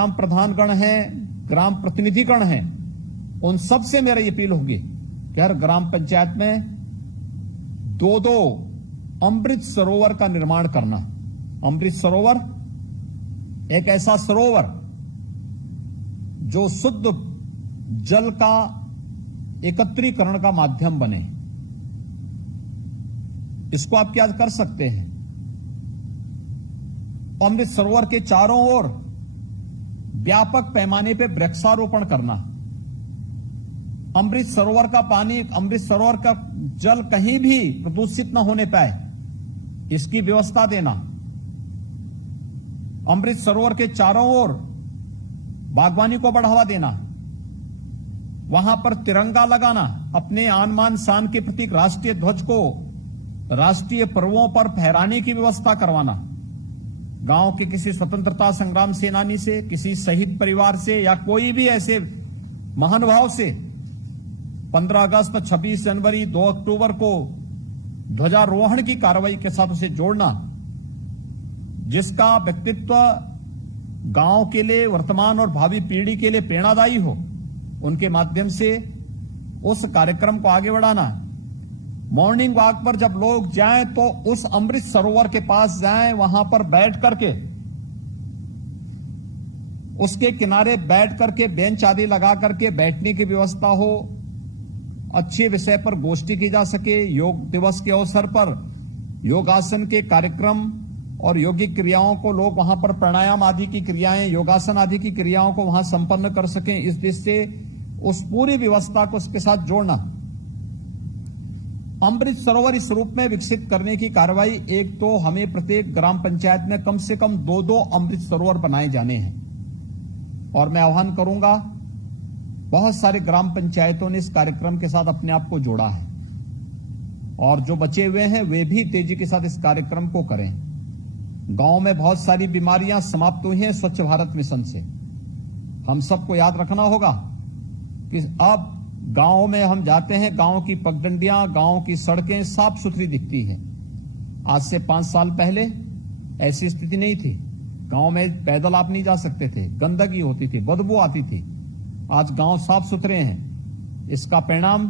ग्राम प्रधानगण हैं, ग्राम प्रतिनिधिगण हैं, उन सब से मेरी अपील होगी कि हर ग्राम पंचायत में 2-2 अमृत सरोवर का निर्माण करना। अमृत सरोवर एक ऐसा सरोवर जो शुद्ध जल का एकत्रीकरण का माध्यम बने। इसको आप क्या कर सकते हैं? अमृत सरोवर के चारों ओर व्यापक पैमाने पर वृक्षारोपण करना। अमृत सरोवर का पानी, अमृत सरोवर का जल कहीं भी प्रदूषित न होने पाए, इसकी व्यवस्था देना। अमृत सरोवर के चारों ओर बागवानी को बढ़ावा देना। वहां पर तिरंगा लगाना, अपने आन मान शान के प्रतीक राष्ट्रीय ध्वज को राष्ट्रीय पर्वों पर फहराने की व्यवस्था करवाना। गांव के किसी स्वतंत्रता संग्राम सेनानी से, किसी शहीद परिवार से या कोई भी ऐसे महानुभाव से 15 अगस्त, 26 जनवरी, 2 अक्टूबर को ध्वजारोहण की कार्रवाई के साथ उसे जोड़ना, जिसका व्यक्तित्व गांव के लिए, वर्तमान और भावी पीढ़ी के लिए प्रेरणादायी हो। उनके माध्यम से उस कार्यक्रम को आगे बढ़ाना। मॉर्निंग वॉक पर जब लोग जाएं तो उस अमृत सरोवर के पास जाएं, वहां पर बैठ करके, उसके किनारे बैठ करके बेंच आदि लगा करके बैठने की व्यवस्था हो। अच्छे विषय पर गोष्ठी की जा सके। योग दिवस के अवसर पर योगासन के कार्यक्रम और योगिक क्रियाओं को लोग वहां पर प्राणायाम आदि की क्रियाएं, योगासन आदि की क्रियाओं को वहां संपन्न कर सकें। इस दृष्टि से उस पूरी व्यवस्था को उसके साथ जोड़ना। अमृत सरोवर इस रूप में विकसित करने की कार्रवाई, एक तो हमें प्रत्येक ग्राम पंचायत में कम से कम 2-2 अमृत सरोवर बनाए जाने हैं। और मैं आह्वान करूंगा, बहुत सारे ग्राम पंचायतों ने इस कार्यक्रम के साथ अपने आप को जोड़ा है और जो बचे हुए हैं वे भी तेजी के साथ इस कार्यक्रम को करें। गांव में बहुत सारी बीमारियां समाप्त हुई हैं स्वच्छ भारत मिशन से। हम सबको याद रखना होगा कि अब गांव में हम जाते हैं, गांव की पगडंडियां, गांव की सड़कें साफ सुथरी दिखती हैं। आज से 5 साल पहले ऐसी स्थिति नहीं थी। गांव में पैदल आप नहीं जा सकते थे, गंदगी होती थी, बदबू आती थी। आज गांव साफ सुथरे हैं। इसका परिणाम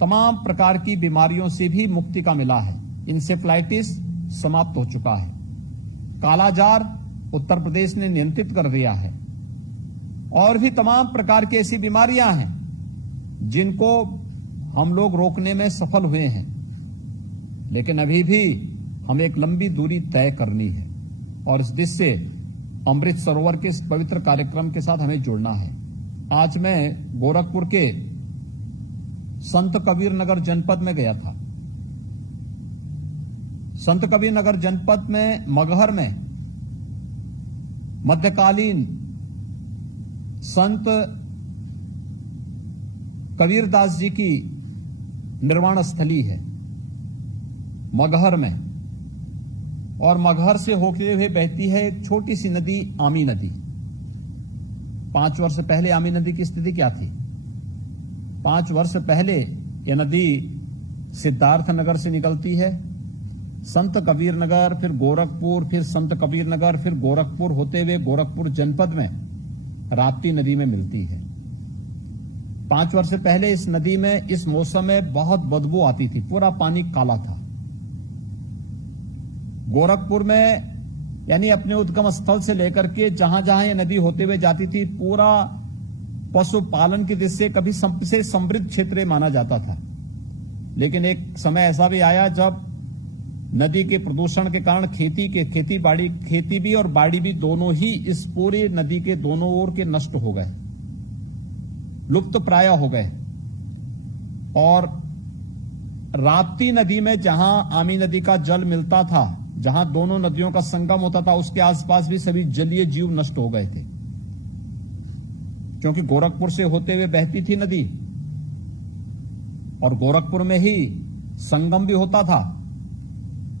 तमाम प्रकार की बीमारियों से भी मुक्ति का मिला है। इंसेफ्लाइटिस समाप्त हो चुका है। कालाजार उत्तर प्रदेश ने नियंत्रित कर दिया है। और भी तमाम प्रकार की ऐसी बीमारियां हैं जिनको हम लोग रोकने में सफल हुए हैं, लेकिन अभी भी हमें एक लंबी दूरी तय करनी है और इस दृष्टि से अमृत सरोवर के इस पवित्र कार्यक्रम के साथ हमें जुड़ना है। आज मैं गोरखपुर के संत कबीर नगर जनपद में गया था। संत कबीर नगर जनपद में मगहर में मध्यकालीन संत कबीरदास जी की निर्वाण स्थली है मगहर में, और मगहर से होते हुए बहती है एक छोटी सी नदी, आमी नदी। 5 वर्ष पहले आमी नदी की स्थिति क्या थी? 5 वर्ष पहले यह नदी सिद्धार्थ नगर से निकलती है, संत कबीर नगर, फिर गोरखपुर, फिर संत कबीर नगर, फिर गोरखपुर होते हुए गोरखपुर जनपद में राप्ती नदी में मिलती है। 5 वर्ष पहले इस नदी में इस मौसम में बहुत बदबू आती थी, पूरा पानी काला था। गोरखपुर में यानी अपने उद्गम स्थल से लेकर के जहां जहां ये नदी होते हुए जाती थी, पूरा पशुपालन की दृष्टि से कभी सबसे समृद्ध क्षेत्र माना जाता था। लेकिन एक समय ऐसा भी आया जब नदी के प्रदूषण के कारण खेती भी और बाड़ी भी दोनों ही इस पूरे नदी के दोनों ओर के नष्ट हो गए, लुप्त प्राय हो गए। और राप्ती नदी में जहां आमी नदी का जल मिलता था, जहां दोनों नदियों का संगम होता था, उसके आसपास भी सभी जलीय जीव नष्ट हो गए थे, क्योंकि गोरखपुर से होते हुए बहती थी नदी और गोरखपुर में ही संगम भी होता था।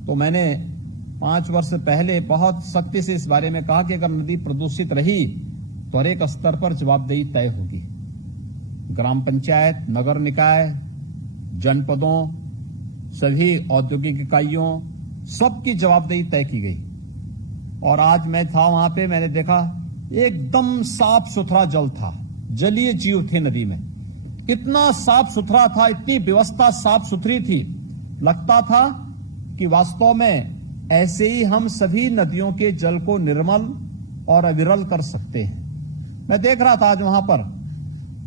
तो मैंने 5 वर्ष पहले बहुत सख्ती से इस बारे में कहा कि अगर नदी प्रदूषित रही तो हर एक स्तर पर जवाबदेही तय होगी। ग्राम पंचायत, नगर निकाय, जनपदों, सभी औद्योगिक इकाइयों, सबकी जवाबदेही तय की गई। और आज मैं था वहां पे, मैंने देखा एकदम साफ सुथरा जल था, जलीय जीव थे नदी में, इतना साफ सुथरा था, इतनी व्यवस्था साफ सुथरी थी, लगता था कि वास्तव में ऐसे ही हम सभी नदियों के जल को निर्मल और अविरल कर सकते हैं। मैं देख रहा था आज वहां पर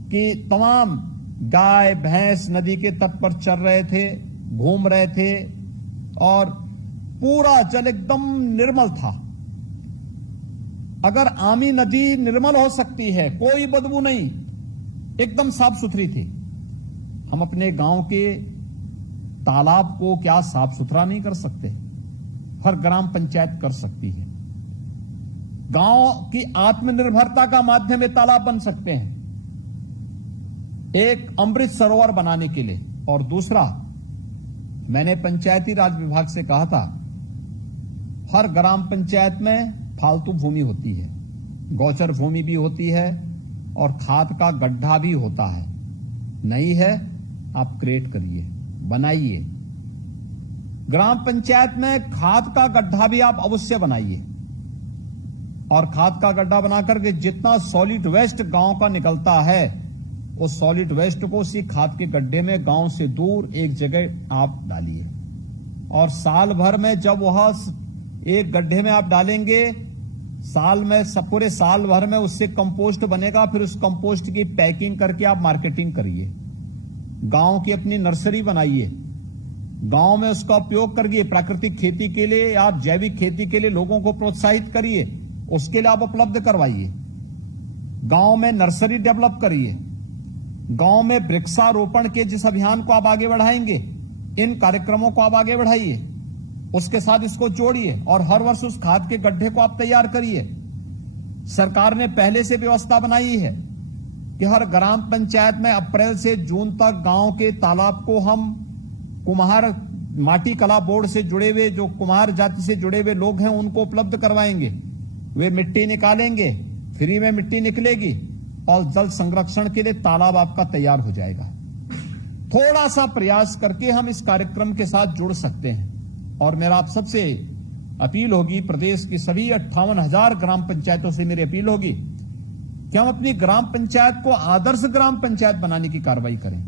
कि तमाम गाय भैंस नदी के तट पर चल रहे थे, घूम रहे थे और पूरा जल एकदम निर्मल था। अगर आमी नदी निर्मल हो सकती है, कोई बदबू नहीं, एकदम साफ सुथरी थी, हम अपने गांव के तालाब को क्या साफ सुथरा नहीं कर सकते? हर ग्राम पंचायत कर सकती है। गांव की आत्मनिर्भरता का माध्यम ये तालाब बन सकते हैं, एक अमृत सरोवर बनाने के लिए। और दूसरा, मैंने पंचायती राज विभाग से कहा था, हर ग्राम पंचायत में फालतू भूमि होती है, गौचर भूमि भी होती है और खाद का गड्ढा भी होता है। नहीं है, आप क्रिएट करिए, बनाइए। ग्राम पंचायत में खाद का गड्ढा भी आप अवश्य बनाइए और खाद का गड्ढा बनाकर के जितना सॉलिड वेस्ट गांव का निकलता है, उस सॉलिड वेस्ट को उसी खाद के गड्ढे में गांव से दूर एक जगह आप डालिए। और साल भर में जब वह एक गड्ढे में आप डालेंगे, साल में पूरे साल भर में उससे कंपोस्ट बनेगा, फिर उस कंपोस्ट की पैकिंग करके आप मार्केटिंग करिए। गांव की अपनी नर्सरी बनाइए, गांव में उसका उपयोग करिए। प्राकृतिक खेती के लिए, आप जैविक खेती के लिए लोगों को प्रोत्साहित करिए, उसके लिए आप उपलब्ध करवाइए। गांव में नर्सरी डेवलप करिए। गांव में वृक्षारोपण के जिस अभियान को आप आगे बढ़ाएंगे, इन कार्यक्रमों को आप आगे बढ़ाइए, उसके साथ इसको जोड़िए और हर वर्ष उस खाद के गड्ढे को आप तैयार करिए। सरकार ने पहले से व्यवस्था बनाई है कि हर ग्राम पंचायत में अप्रैल से जून तक गांव के तालाब को हम कुम्हार माटी कला बोर्ड से जुड़े हुए, जो कुम्हार जाति से जुड़े हुए लोग हैं, उनको उपलब्ध करवाएंगे। वे मिट्टी निकालेंगे, फ्री में मिट्टी निकलेगी और जल संरक्षण के लिए तालाब आपका तैयार हो जाएगा। थोड़ा सा प्रयास करके हम इस कार्यक्रम के साथ जुड़ सकते हैं। और मेरा आप सबसे अपील होगी, प्रदेश की सभी 58,000 ग्राम पंचायतों से मेरी अपील होगी कि हम अपनी ग्राम पंचायत को आदर्श ग्राम पंचायत बनाने की कार्रवाई करें।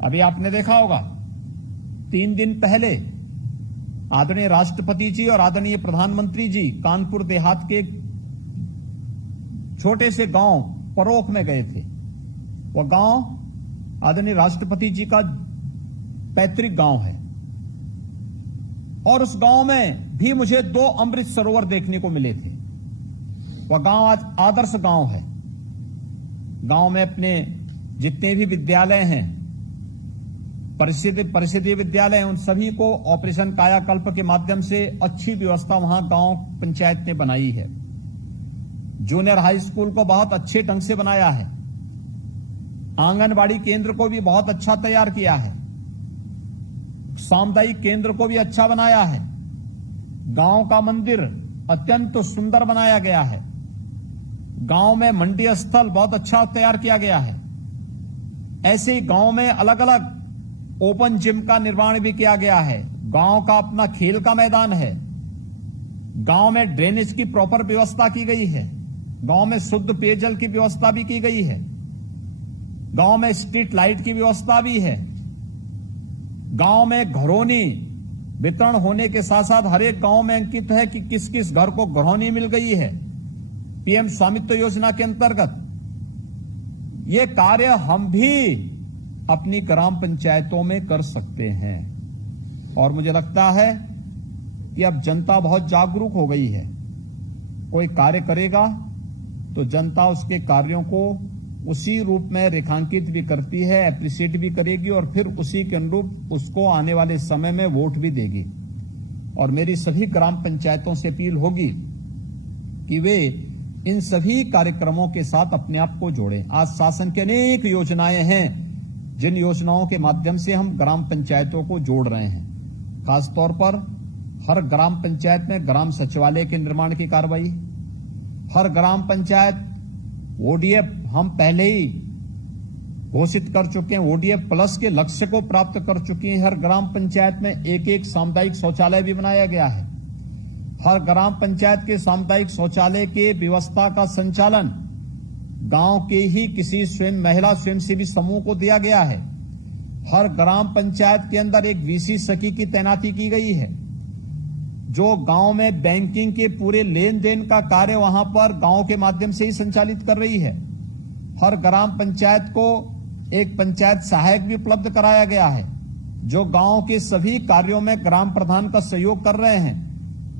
अभी आपने देखा होगा, 3 दिन पहले आदरणीय राष्ट्रपति जी और आदरणीय प्रधानमंत्री जी कानपुर देहात के छोटे से गांव परोख में गए थे। वह गांव आदरणीय राष्ट्रपति जी का पैतृक गांव है और उस गांव में भी मुझे 2 अमृत सरोवर देखने को मिले थे। वह गांव आज आदर्श गांव है। गांव में अपने जितने भी विद्यालय हैं, परिषदीय विद्यालय हैं, उन सभी को ऑपरेशन कायाकल्प के माध्यम से अच्छी व्यवस्था वहां गांव पंचायत ने बनाई है। जूनियर हाई स्कूल को बहुत अच्छे ढंग से बनाया है। आंगनबाड़ी केंद्र को भी बहुत अच्छा तैयार किया है। सामुदायिक केंद्र को भी अच्छा बनाया है। गांव का मंदिर अत्यंत सुंदर बनाया गया है। गांव में मंडी स्थल बहुत अच्छा तैयार किया गया है। ऐसे ही गांव में अलग अलग ओपन जिम का निर्माण भी किया गया है। गांव का अपना खेल का मैदान है। गांव में ड्रेनेज की प्रॉपर व्यवस्था की गई है। गांव में शुद्ध पेयजल की व्यवस्था भी की गई है। गांव में स्ट्रीट लाइट की व्यवस्था भी है। गांव में घरौनी वितरण होने के साथ साथ हर एक गांव में अंकित है कि किस किस घर को घरौनी मिल गई है। पीएम स्वामित्व योजना के अंतर्गत ये कार्य हम भी अपनी ग्राम पंचायतों में कर सकते हैं। और मुझे लगता है कि अब जनता बहुत जागरूक हो गई है। कोई कार्य करेगा तो जनता उसके कार्यों को उसी रूप में रेखांकित भी करती है, एप्रिशिएट भी करेगी और फिर उसी के अनुरूप उसको आने वाले समय में वोट भी देगी। और मेरी सभी ग्राम पंचायतों से अपील होगी कि वे इन सभी कार्यक्रमों के साथ अपने आप को जोड़ें। आज शासन की अनेक योजनाएं हैं जिन योजनाओं के माध्यम से हम ग्राम पंचायतों को जोड़ रहे हैं। खासतौर पर हर ग्राम पंचायत में ग्राम सचिवालय के निर्माण की कार्रवाई, हर ग्राम पंचायत ओडीएफ हम पहले ही घोषित कर चुके हैं, ओडीएफ प्लस के लक्ष्य को प्राप्त कर चुकी है। हर ग्राम पंचायत में एक एक सामुदायिक शौचालय भी बनाया गया है। हर ग्राम पंचायत के सामुदायिक शौचालय के व्यवस्था का संचालन गांव के ही किसी महिला स्वयंसेवी समूह को दिया गया है। हर ग्राम पंचायत के अंदर एक वीसी सखी की तैनाती की गई है, जो गांव में बैंकिंग के पूरे लेन देन का कार्य वहां पर गांव के माध्यम से ही संचालित कर रही है। हर ग्राम पंचायत को एक पंचायत सहायक भी उपलब्ध कराया गया है, जो गांव के सभी कार्यों में ग्राम प्रधान का सहयोग कर रहे हैं।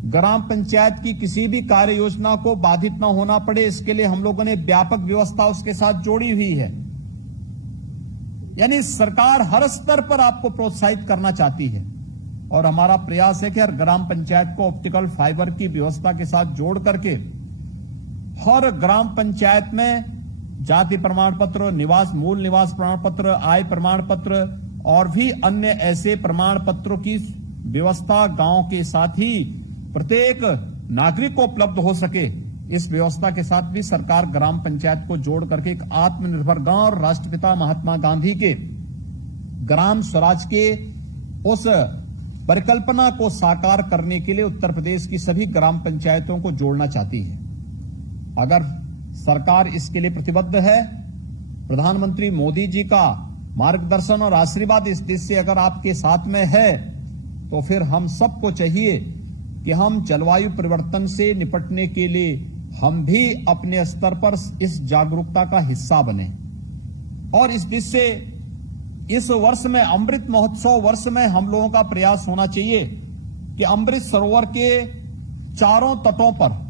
ग्राम पंचायत की किसी भी कार्य योजना को बाधित न होना पड़े, इसके लिए हम लोगों ने व्यापक व्यवस्था उसके साथ जोड़ी हुई है। यानी सरकार हर स्तर पर आपको प्रोत्साहित करना चाहती है और हमारा प्रयास है कि हर ग्राम पंचायत को ऑप्टिकल फाइबर की व्यवस्था के साथ जोड़ करके हर ग्राम पंचायत में जाति प्रमाण पत्र, मूल निवास प्रमाण पत्र, आय प्रमाण पत्र और भी अन्य ऐसे प्रमाण पत्रों की व्यवस्था गांव के साथ ही प्रत्येक नागरिक को उपलब्ध हो सके। इस व्यवस्था के साथ भी सरकार ग्राम पंचायत को जोड़ करके एक आत्मनिर्भर गांव और राष्ट्रपिता महात्मा गांधी के ग्राम स्वराज के उस परिकल्पना को साकार करने के लिए उत्तर प्रदेश की सभी ग्राम पंचायतों को जोड़ना चाहती है। अगर सरकार इसके लिए प्रतिबद्ध है, प्रधानमंत्री मोदी जी का मार्गदर्शन और आशीर्वाद इस देश से अगर आपके साथ में है, तो फिर हम सबको चाहिए कि हम जलवायु परिवर्तन से निपटने के लिए हम भी अपने स्तर पर इस जागरूकता का हिस्सा बने। और इस बीच से इस वर्ष में, अमृत महोत्सव वर्ष में, हम लोगों का प्रयास होना चाहिए कि अमृत सरोवर के चारों तटों पर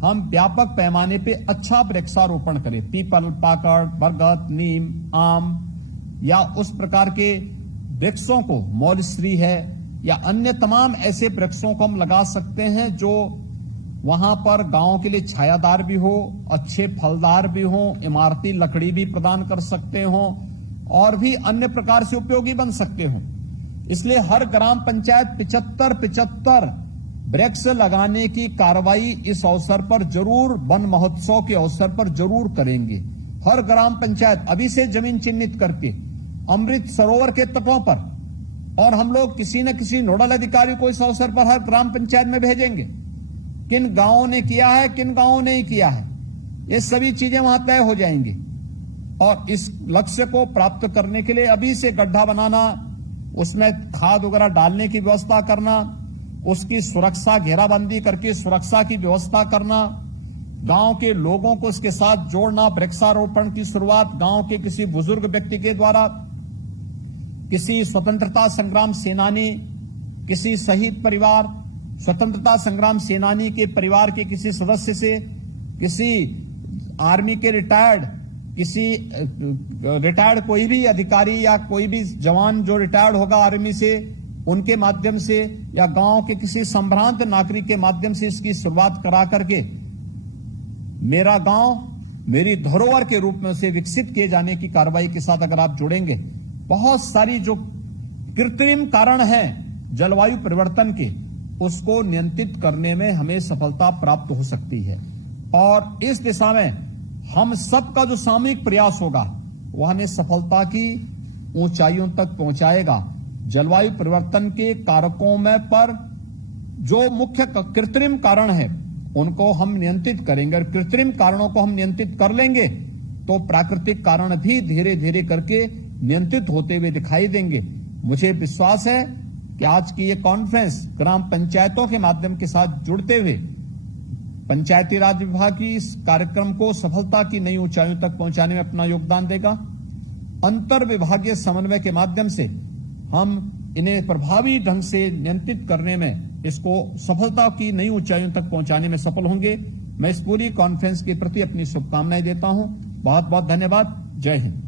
हम व्यापक पैमाने पे अच्छा वृक्षारोपण करें। पीपल, पाकड़, बरगद, नीम, आम या उस प्रकार के वृक्षों को, मौलश्री है या अन्य तमाम ऐसे वृक्षों को हम लगा सकते हैं जो वहां पर गांव के लिए छायादार भी हो, अच्छे फलदार भी हो, इमारती लकड़ी भी प्रदान कर सकते हो और भी अन्य प्रकार से उपयोगी बन सकते हो। इसलिए हर ग्राम पंचायत 75 वृक्ष लगाने की कार्रवाई इस अवसर पर जरूर, वन महोत्सव के अवसर पर जरूर करेंगे। हर ग्राम पंचायत अभी से जमीन चिन्हित करके अमृत सरोवर के तटों पर, और हम लोग किसी न किसी नोडल अधिकारी को इस अवसर पर हर ग्राम पंचायत में भेजेंगे। किन गांवों ने किया है, किन गांवों ने नहीं किया है, ये सभी चीजें वहां तय हो जाएंगी। और इस लक्ष्य को प्राप्त करने के लिए अभी से गड्ढा बनाना, उसमें खाद वगैरह डालने की व्यवस्था करना, उसकी सुरक्षा, घेराबंदी करके सुरक्षा की व्यवस्था करना, गांव के लोगों को इसके साथ जोड़ना, वृक्षारोपण की शुरुआत गांव के किसी बुजुर्ग व्यक्ति के द्वारा, किसी स्वतंत्रता संग्राम सेनानी, किसी शहीद परिवार, स्वतंत्रता संग्राम सेनानी के परिवार के किसी सदस्य से, किसी आर्मी के रिटायर्ड कोई भी अधिकारी या कोई भी जवान जो रिटायर्ड होगा आर्मी से, उनके माध्यम से या गांव के किसी संभ्रांत नागरिक के माध्यम से इसकी शुरुआत करा करके मेरा गांव मेरी धरोहर के रूप में उसे विकसित किए जाने की कार्रवाई के साथ अगर आप जुड़ेंगे, बहुत सारी जो कृत्रिम कारण हैं जलवायु परिवर्तन के, उसको नियंत्रित करने में हमें सफलता प्राप्त हो सकती है। और इस दिशा में हम सबका जो सामूहिक प्रयास होगा वह हमें सफलता की ऊंचाइयों तक पहुंचाएगा। जलवायु परिवर्तन के कारकों में पर जो मुख्य कृत्रिम कारण है उनको हम नियंत्रित करेंगे, और कृत्रिम कारणों को हम नियंत्रित कर लेंगे तो प्राकृतिक कारण भी धीरे धीरे करके नियंत्रित होते हुए दिखाई देंगे। मुझे विश्वास है कि आज की ये कॉन्फ्रेंस ग्राम पंचायतों के माध्यम के साथ जुड़ते हुए पंचायती राज विभाग की इस कार्यक्रम को सफलता की नई ऊंचाइयों तक पहुंचाने में अपना योगदान देगा। अंतर विभागीय समन्वय के माध्यम से हम इन्हें प्रभावी ढंग से नियंत्रित करने में, इसको सफलता की नई ऊंचाइयों तक पहुंचाने में सफल होंगे। मैं इस पूरी कॉन्फ्रेंस के प्रति अपनी शुभकामनाएं देता हूं। बहुत बहुत धन्यवाद। जय हिंद।